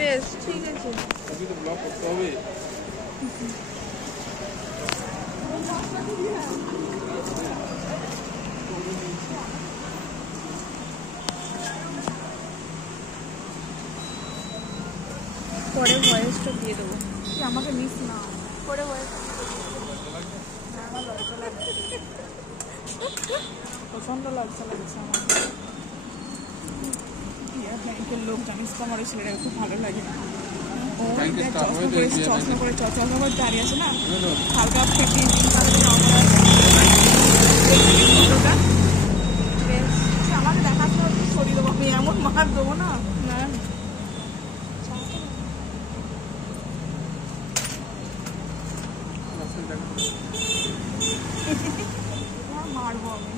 বেশ ঠিক আছে। পরে ভয়েসটা দিয়ে দেবো, আমাকে মিস না পরে ভয়েস প্রচন্ড লজ্জা লাগছে আমার। ব্যাংকের লোক জানিস তো আমার ছেলেটা খুব ভালো লাগে। ও চশমা করে দাঁড়িয়ে আছে না, হালকা ফেটে আমাকে দেখাশোনা সরিয়ে দেবো, আমি এমন মার দেবো না। না মারবো আমি।